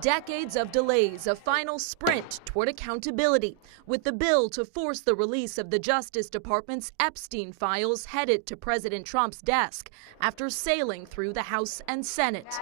decades of delays, a final sprint toward accountability, with the bill to force the release of the Justice Department's Epstein files headed to President Trump's desk after sailing through the House and Senate.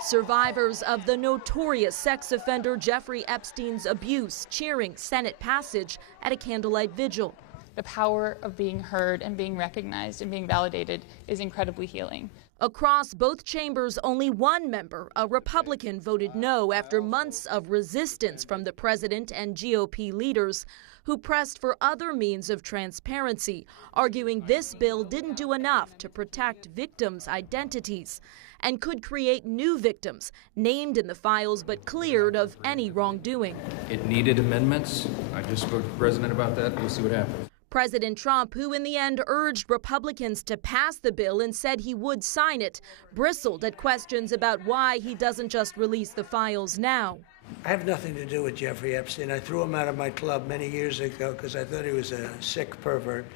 Survivors of the notorious sex offender Jeffrey Epstein's abuse cheering Senate passage at a candlelight vigil. The power of being heard and being recognized and being validated is incredibly healing. Across both chambers, only one member, a Republican, voted no after months of resistance from the president and GOP leaders who pressed for other means of transparency, arguing this bill didn't do enough to protect victims' identities and could create new victims named in the files but cleared of any wrongdoing. It needed amendments. I just spoke to the president about that. We'll see what happens. President Trump, who in the end urged Republicans to pass the bill and said he would sign it, bristled at questions about why he doesn't just release the files now. I have nothing to do with Jeffrey Epstein. I threw him out of my club many years ago because I thought he was a sick pervert.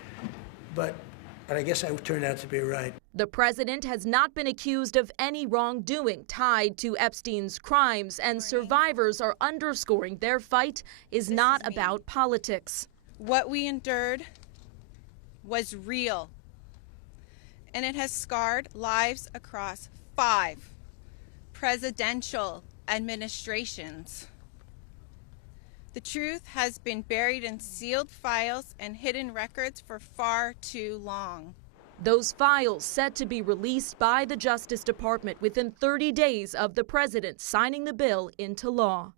But I guess I turned out to be right. The president has not been accused of any wrongdoing tied to Epstein's crimes, and survivors are underscoring their fight is not about politics. What we endured was real, and it has scarred lives across 5 presidential administrations. The truth has been buried in sealed files and hidden records for far too long. Those files set to be released by the Justice Department within 30 days of the president signing the bill into law.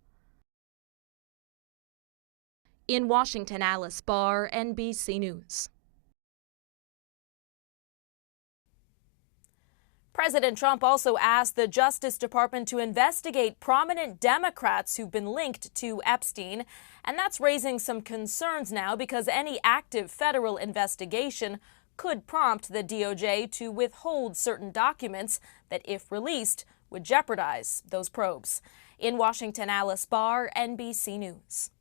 In Washington, Alice Barr, NBC News. President Trump also asked the Justice Department to investigate prominent Democrats who've been linked to Epstein. And that's raising some concerns now because any active federal investigation could prompt the DOJ to withhold certain documents that, if released, would jeopardize those probes. In Washington, Alice Barr, NBC News.